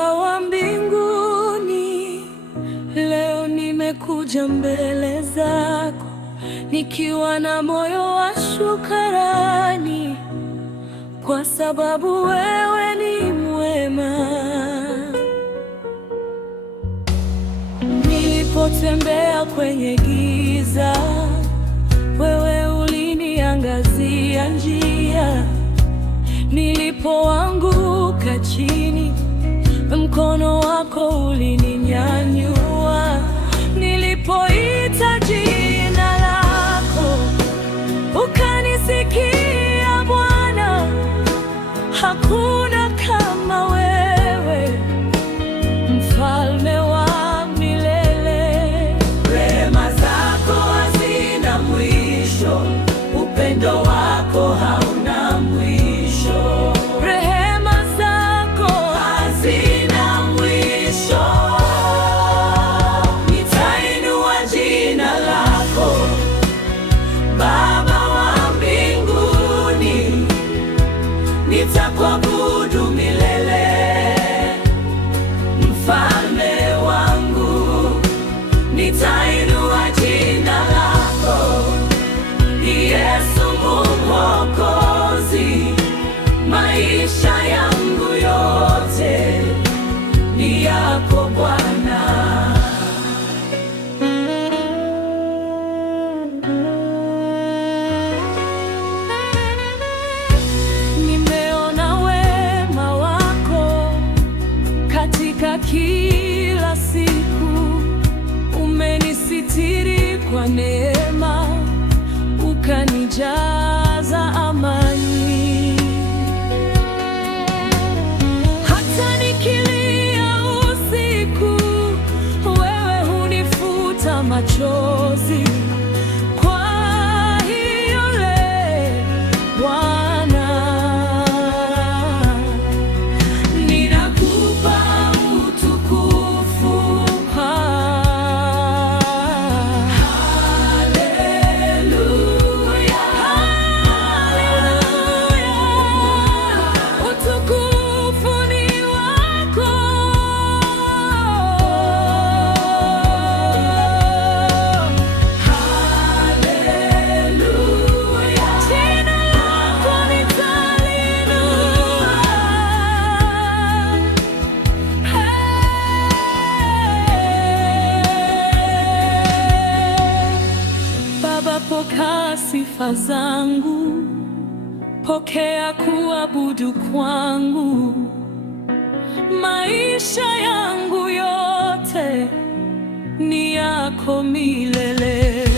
Baba wa mbinguni, leo nimekuja mbele zako nikiwa na moyo wa shukrani, kwa sababu wewe ni mwema. Nilipotembea kwenye giza, wewe uliniangazia njia. Nilipoanguka chini, mkono wako ulininyanyua. Nilipoita jina lako, ukanisikia Bwana. Hakuna kama wewe, mfalme wa milele. Rehema zako hazina mwisho, upendo wako hauna mwisho. Rehema zako hazina mwisho. Nitainua jina lako, Baba wa mbinguni, nitakuabudu milele. Mfalme wangu, nitainua jina lako. Yesu Mwokozi, maisha yangu yote ni yako Bwana. Nimeona wema wako katika kila siku. Umenisitiri kwa neema, ukanijaza amani. Hata nikilia usiku, wewe hunifuta machozi. Kwa hiyo leo Bwana, ninakupa utukufu. Haleluya, haleluya, utukufu ni wako. Haleluya, jina lako nitaliinua. Baba, pokea sifa zangu, pokea kuabudu kwangu. Maisha yangu yote ni yako milele.